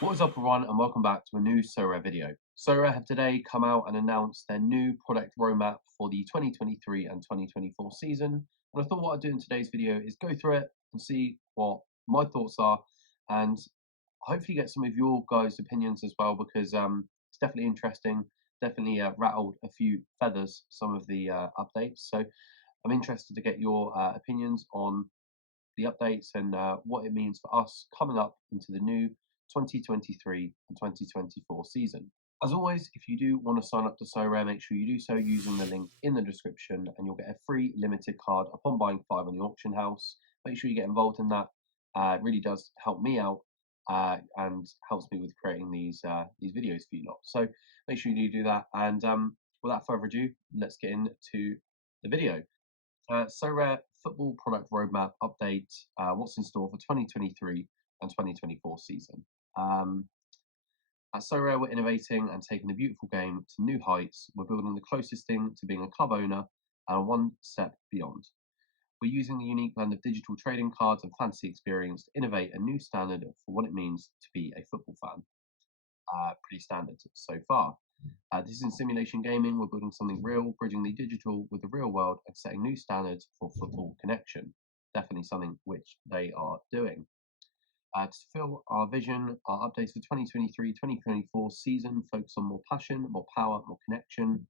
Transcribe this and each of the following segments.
What is up everyone and welcome back to a new Sorare video. Sorare have today come out and announced their new product roadmap for the 2023 and 2024 season. And I thought what I'd do in today's video is go through it and see what my thoughts are and hopefully get some of your guys' opinions as well because it's definitely interesting, definitely rattled a few feathers, some of the updates. So I'm interested to get your opinions on the updates and what it means for us coming up into the new 2023 and 2024 season. As always, if you do want to sign up to Sorare, make sure you do so using the link in the description and you'll get a free limited card upon buying 5 on the auction house. Make sure you get involved in that. It really does help me out and helps me with creating these videos for you lot. So make sure you do that. And without further ado, let's get into the video. Sorare Football Product Roadmap update. What's in store for 2023 and 2024 season? At Sorare, we're innovating and taking the beautiful game to new heights. We're building the closest thing to being a club owner and one step beyond. We're using the unique blend of digital trading cards and fantasy experience to innovate a new standard for what it means to be a football fan. Pretty standard so far. This is in simulation gaming. We're building something real, bridging the digital with the real world and setting new standards for football connection. Definitely something which they are doing. To fulfill our vision, our updates for 2023-2024 season focus on more passion, more power, more connection,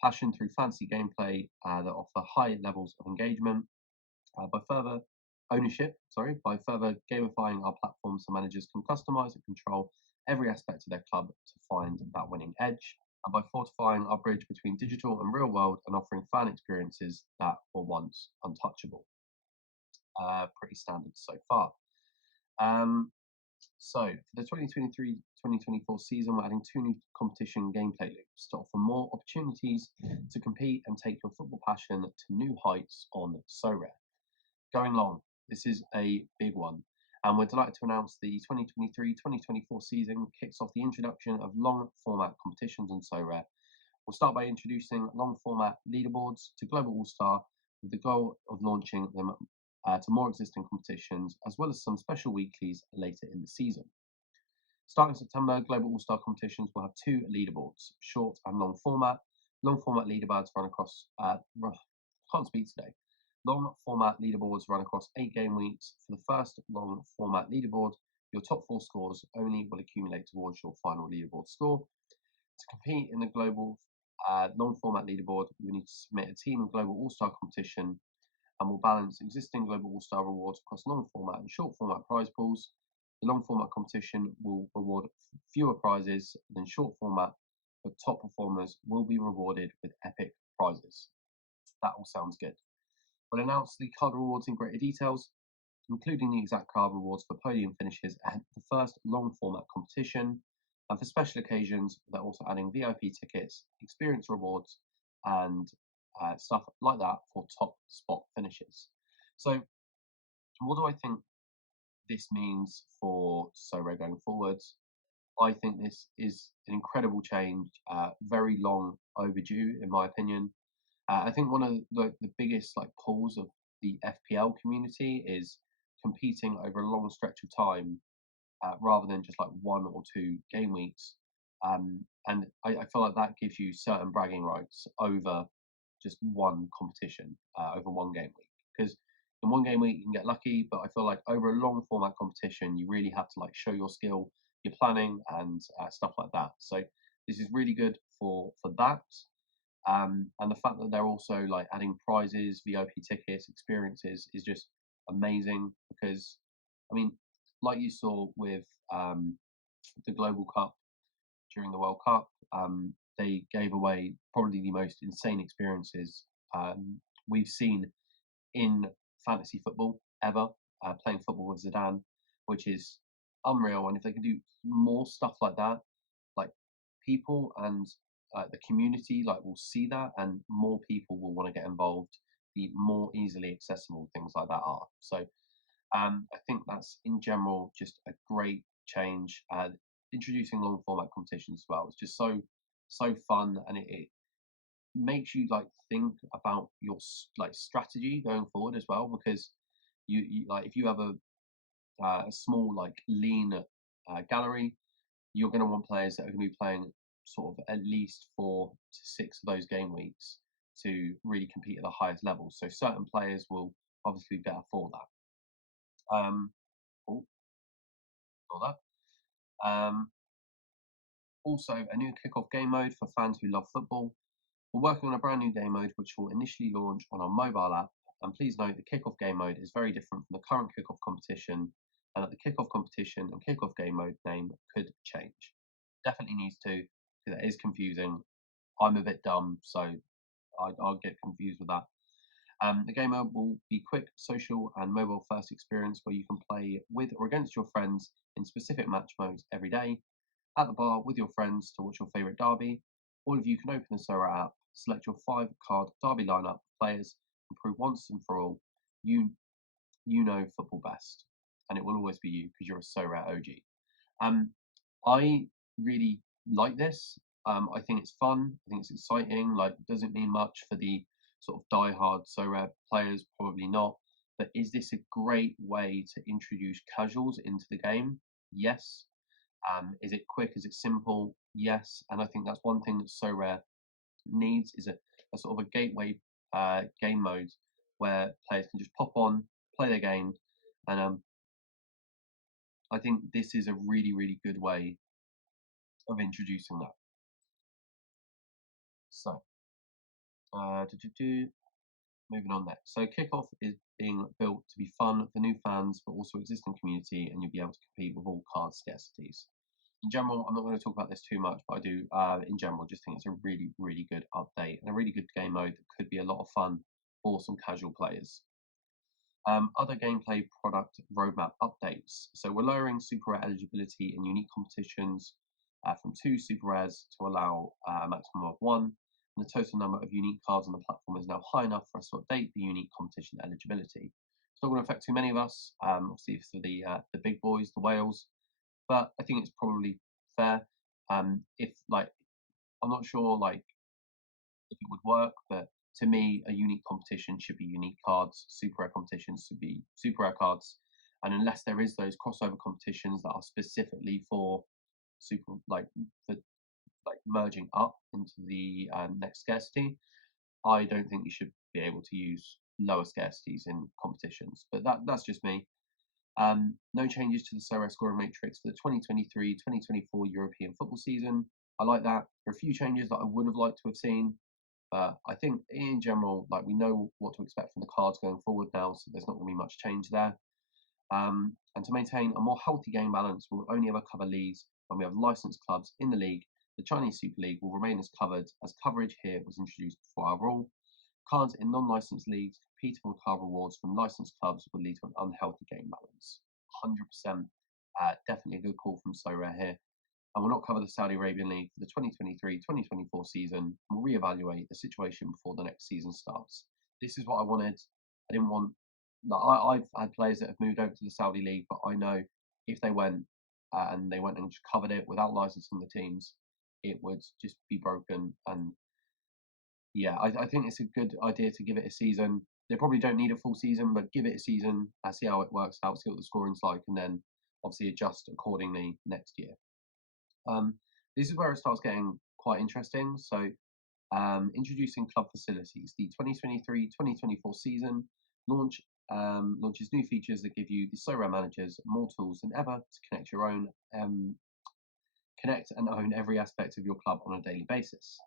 passion through fancy gameplay that offer high levels of engagement. By further gamifying our platform so managers can customize and control every aspect of their club to find that winning edge. And by fortifying our bridge between digital and real world and offering fan experiences that were once untouchable. Pretty standard so far. So for the 2023-2024 season, we're adding 2 new competition gameplay loops to offer more opportunities to compete and take your football passion to new heights on Sorare. Going long, this is a big one, and we're delighted to announce the 2023-2024 season kicks off the introduction of long format competitions on Sorare. We'll start by introducing long format leaderboards to Global All-Star with the goal of launching them to more existing competitions, as well as some special weeklies later in the season. Starting September, Global All-Star competitions will have 2 leaderboards, short and long format. Long format leaderboards run across, can't speak today. Long format leaderboards run across 8 game weeks. For the first long format leaderboard, your top 4 scores only will accumulate towards your final leaderboard score. To compete in the global long format leaderboard, you need to submit a team and global all-star competition and will balance existing global all-star rewards across long format and short format prize pools. The long format competition will reward fewer prizes than short format, but top performers will be rewarded with epic prizes. That all sounds good. We'll announce the card rewards in greater details, including the exact card rewards for podium finishes ahead of the first long format competition. And for special occasions, they're also adding VIP tickets, experience rewards, and stuff like that for top spot finishes. So, what do I think this means for Sorare going forwards? I think this is an incredible change, very long overdue, in my opinion. I think one of the biggest pulls of the FPL community is competing over a long stretch of time rather than just 1 or 2 game weeks. And I feel like that gives you certain bragging rights over just one competition, over one game week. Because in one game week you can get lucky, but I feel like over a long format competition you really have to show your skill, your planning, and stuff like that. So this is really good for that. And the fact that they're also adding prizes, VIP tickets, experiences is just amazing because, I mean, like you saw with the Global Cup during the World Cup, they gave away probably the most insane experiences we've seen in fantasy football ever, playing football with Zidane, which is unreal. And if they can do more stuff like that, people and the community will see that, and more people will want to get involved. The more easily accessible things like that are. So I think that's in general just a great change. Introducing long format competitions as well. It's just so fun, and it makes you think about your strategy going forward as well, because you if you have a small lean gallery, you're going to want players that are going to be playing sort of at least 4 to 6 of those game weeks to really compete at the highest level. So certain players will obviously be better for that. Oh, all that. Also, a new kickoff game mode for fans who love football. We're working on a brand new game mode which will initially launch on our mobile app. And please note the kickoff game mode is very different from the current kickoff competition, and that the kickoff competition and kickoff game mode name could change. Definitely needs to, because it is confusing. I'm a bit dumb, so I'll get confused with that. The game mode will be quick, social, and mobile-first experience where you can play with or against your friends in specific match modes every day. At the bar with your friends to watch your favourite derby, all of you can open the Sorare app, select your 5-card derby lineup of players, and prove once and for all you know football best, and it will always be you because you're a Sorare OG. I really like this. I think it's fun. I think it's exciting. Like, does it mean much for the sort of die-hard Sorare players? Probably not. But is this a great way to introduce casuals into the game? Yes. Is it quick? Is it simple? Yes. And I think that's one thing that Sorare needs, is a sort of a gateway game mode where players can just pop on, play their game, and I think this is a really, really good way of introducing that. So, moving on next. So, Kickoff is being built to be fun for new fans, but also existing community, and you'll be able to compete with all card scarcities. In general, I'm not going to talk about this too much, but I do, in general, just think it's a really, really good update and a really good game mode that could be a lot of fun for some casual players. Other gameplay product roadmap updates. So we're lowering super rare eligibility in unique competitions from 2 super rares to allow a maximum of 1. And the total number of unique cards on the platform is now high enough for us to update the unique competition eligibility. It's not going to affect too many of us, obviously for the big boys, the whales, but I think it's probably fair. If like, I'm not sure like if it would work, but to me, a unique competition should be unique cards. Super rare competitions should be super rare cards, and unless there is those crossover competitions that are specifically for super for merging up into the next scarcity, I don't think you should be able to use lower scarcities in competitions. But that's just me. No changes to the Sorare scoring matrix for the 2023-2024 European football season. I like that. There are a few changes that I would have liked to have seen. I think in general, like, we know what to expect from the cards going forward now, so there's not going to be much change there. And to maintain a more healthy game balance, we'll only ever cover leagues when we have licensed clubs in the league. The Chinese Super League will remain as covered, as coverage here was introduced before our rule. Cards in non-licensed leagues competing for card rewards from licensed clubs would lead to an unhealthy game balance. 100%, definitely a good call from Sorare here. And we'll not cover the Saudi Arabian League for the 2023-2024 season. We'll reevaluate the situation before the next season starts. This is what I wanted. I didn't want. I've had players that have moved over to the Saudi League, but I know if they went and just covered it without licensing the teams, it would just be broken. And yeah, I think it's a good idea to give it a season. They probably don't need a full season, but give it a season, see how it works out, see what the scoring's like, and then obviously adjust accordingly next year. This is where it starts getting quite interesting. So, introducing club facilities. The 2023-2024 season launches new features that give you, the Sorare managers, more tools than ever to connect and own every aspect of your club on a daily basis.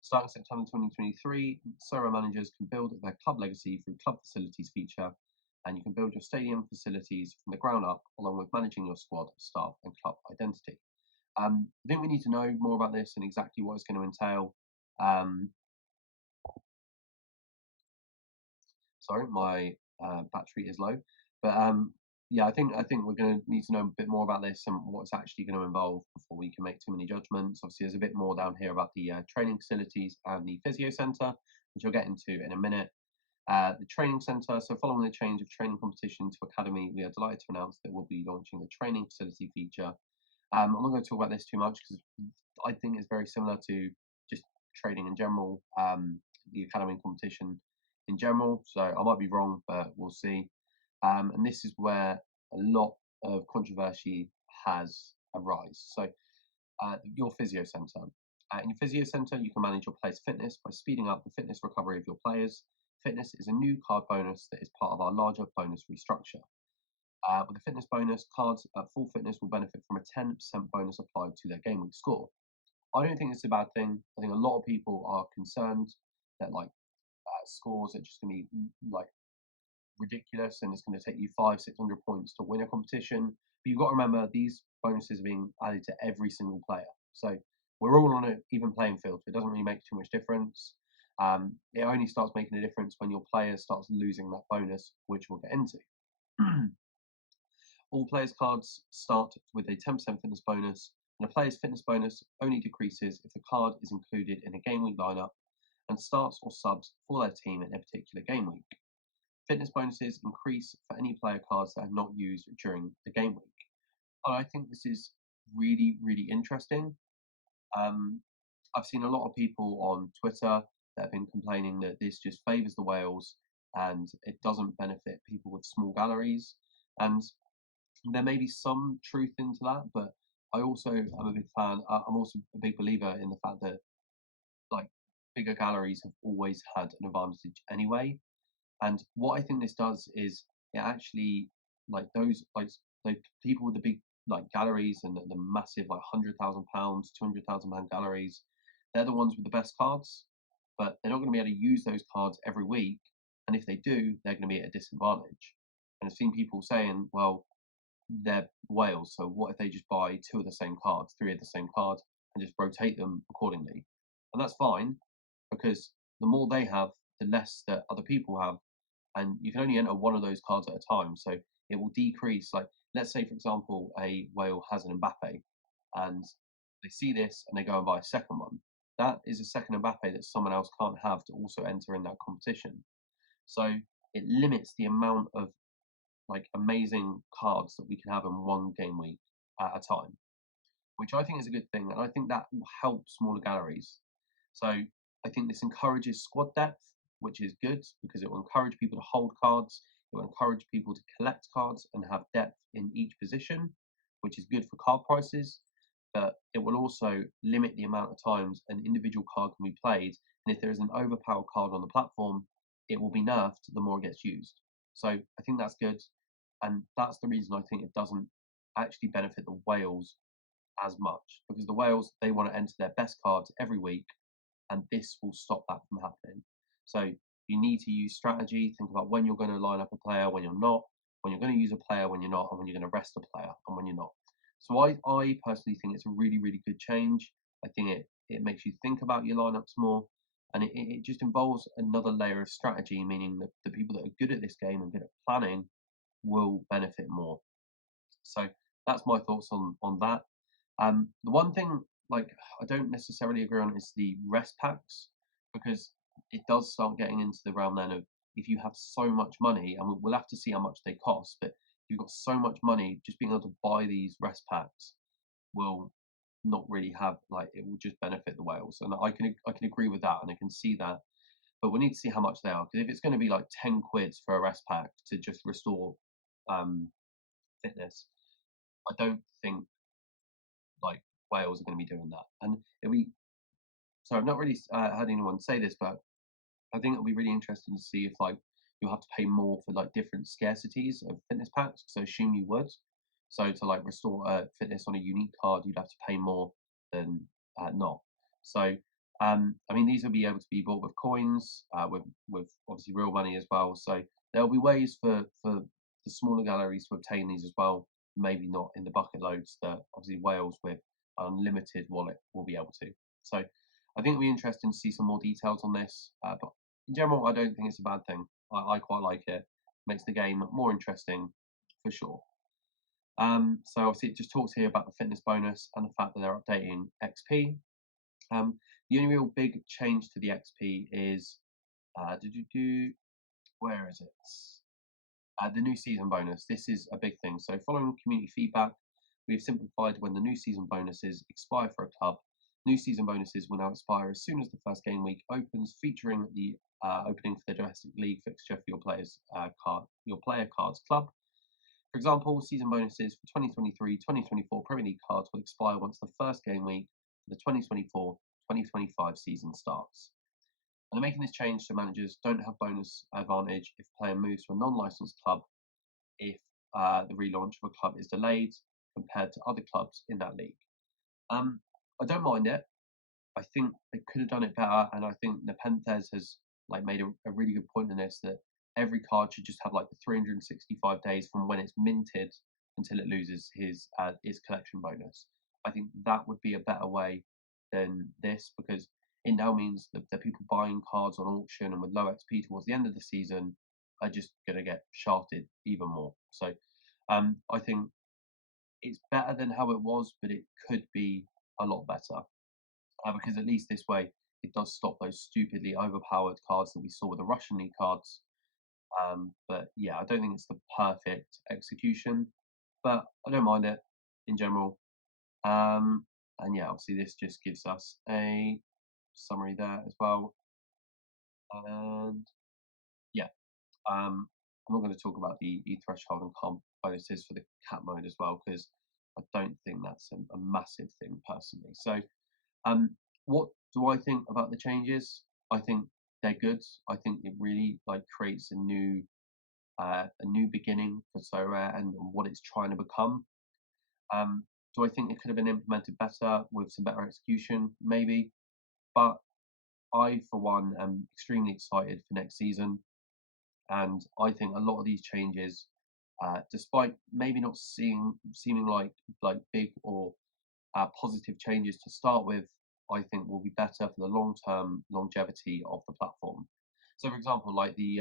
Starting September 2023, Sorare managers can build their club legacy through club facilities feature, and you can build your stadium facilities from the ground up, along with managing your squad, staff, and club identity. I think we need to know more about this and exactly what it's going to entail. Sorry, my battery is low, but yeah, I think we're going to need to know a bit more about this and what it's actually going to involve before we can make too many judgments. Obviously, there's a bit more down here about the training facilities and the physio centre, which I'll get into in a minute. The training centre. So, following the change of training competition to academy, we are delighted to announce that we'll be launching the training facility feature. I'm not going to talk about this too much because I think it's very similar to just trading in general, the academy competition in general. So I might be wrong, but we'll see. And this is where a lot of controversy has arise. So your physio centre. In your physio centre, you can manage your players' fitness by speeding up the fitness recovery of your players. Fitness is a new card bonus that is part of our larger bonus restructure. With the fitness bonus, cards at full fitness will benefit from a 10% bonus applied to their game week score. I don't think it's a bad thing. I think a lot of people are concerned that scores are just going to be like ridiculous and it's going to take you 500-600 points to win a competition. But you've got to remember these bonuses are being added to every single player. So we're all on an even playing field. So it doesn't really make too much difference. It only starts making a difference when your player starts losing that bonus, which we'll get into. All players' cards start with a 10% fitness bonus, and a player's fitness bonus only decreases if the card is included in a game week lineup and starts or subs for their team in a particular game week. Fitness bonuses increase for any player cards that are not used during the game week. I think this is really, really interesting. I've seen a lot of people on Twitter that have been complaining that this just favours the whales and it doesn't benefit people with small galleries. And there may be some truth into that, but I also am a big fan. I'm also a big believer in the fact that bigger galleries have always had an advantage anyway. And what I think this does is it actually those people with the big galleries and the massive £100,000, £200,000 galleries, they're the ones with the best cards, but they're not going to be able to use those cards every week. And if they do, they're going to be at a disadvantage. And I've seen people saying, well, they're whales, so what if they just buy 2 of the same cards, 3 of the same card, and just rotate them accordingly? And that's fine, because the more they have, the less that other people have, and you can only enter 1 of those cards at a time, so it will decrease. Let's say, for example, a whale has an Mbappe, and they see this and they go and buy a second one. That is a second Mbappe that someone else can't have to also enter in that competition. So it limits the amount of amazing cards that we can have in 1 game week at a time, which I think is a good thing, and I think that will help smaller galleries. So I think this encourages squad depth, which is good because it will encourage people to hold cards. It will encourage people to collect cards and have depth in each position, which is good for card prices. But it will also limit the amount of times an individual card can be played. And if there is an overpowered card on the platform, it will be nerfed the more it gets used. So I think that's good. And that's the reason I think it doesn't actually benefit the whales as much, because the whales, they want to enter their best cards every week, and this will stop that from happening. So you need to use strategy, think about when you're going to line up a player, when you're not, when you're going to use a player, when you're not, and when you're going to rest a player, and when you're not. So I personally think it's a really, really good change. I think it makes you think about your lineups more, and it just involves another layer of strategy, meaning that the people that are good at this game and good at planning will benefit more. So that's my thoughts on that. The one thing I don't necessarily agree on is the rest packs, because it does start getting into the realm then of, if you have so much money, and we'll have to see how much they cost, but if you've got so much money, just being able to buy these rest packs will not really have it will just benefit the whales, and I can agree with that, and I can see that. But we need to see how much they are, because if it's going to be 10 quid for a rest pack to just restore fitness, I don't think whales are going to be doing that. And so I've not really heard anyone say this, but I think it'll be really interesting to see if you'll have to pay more for different scarcities of fitness packs. So I assume you would. So to restore fitness on a unique card, you'd have to pay more than not. So I mean, these will be able to be bought with coins, with obviously real money as well. So there'll be ways for the smaller galleries to obtain these as well. Maybe not in the bucket loads that obviously whales with unlimited wallet will be able to. So I think it'll be interesting to see some more details on this. But in general, I don't think it's a bad thing. I quite like it. Makes the game more interesting for sure. So obviously it just talks here about the fitness bonus and the fact that they're updating XP. The only real big change to the XP is, where is it? The new season bonus. This is a big thing. So following community feedback, we've simplified when the new season bonuses expire for a club. New season bonuses will now expire as soon as the first game week opens, featuring the opening for the domestic league fixture for your player cards club. For example, season bonuses for 2023-2024 Premier League cards will expire once the first game week for the 2024-2025 season starts. And they're making this change so managers don't have bonus advantage if a player moves to a non-licensed club if the relaunch of a club is delayed compared to other clubs in that league. I don't mind it. I think they could have done it better, and I think Nepenthes has made a really good point in this, that every card should just have the 365 days from when it's minted until it loses his collection bonus. I think that would be a better way than this, because it now means that the people buying cards on auction and with low XP towards the end of the season are just going to get shafted even more. So I think it's better than how it was, but it could be a lot better, because at least this way it does stop those stupidly overpowered cards that we saw with the Russian League cards. But yeah, I don't think it's the perfect execution, but I don't mind it in general. And yeah, obviously this just gives us a summary there as well. And yeah, I'm not going to talk about the threshold and comp bonuses for the cat mode as well, because I don't think that's a massive thing personally. So what do I think about the changes? I think they're good. I think it really creates a new beginning for Sorare and what it's trying to become. Do I think it could have been implemented better with some better execution? Maybe, but I, for one, am extremely excited for next season, and I think a lot of these changes, despite maybe not seeming like big or positive changes to start with, I think will be better for the long-term longevity of the platform. So, for example, like the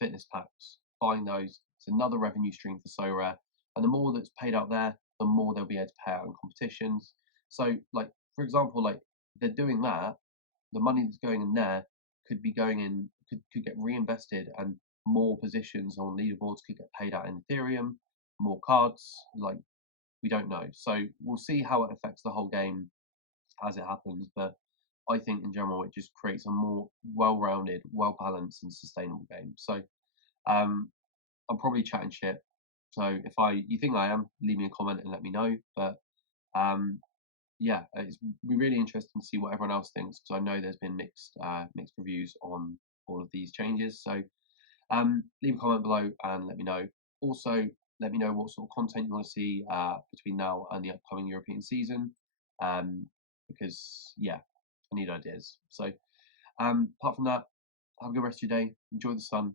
fitness packs, buying those, it's another revenue stream for Sorare, and the more that's paid out there, the more they'll be able to pay out in competitions. So, for example, they're doing that, the money that's going in there could be going in, could get reinvested, and more positions on leaderboards could get paid out in Ethereum, more cards, we don't know. So we'll see how it affects the whole game as it happens. But I think in general it just creates a more well-rounded, well-balanced, and sustainable game. So I'm probably chatting shit. So if you think I am, leave me a comment and let me know. But yeah, it's be really interesting to see what everyone else thinks, because I know there's been mixed reviews on all of these changes. So leave a comment below and let me know. Also, let me know what sort of content you want to see between now and the upcoming European season, because yeah, I need ideas. So apart from that, have a good rest of your day. Enjoy the sun.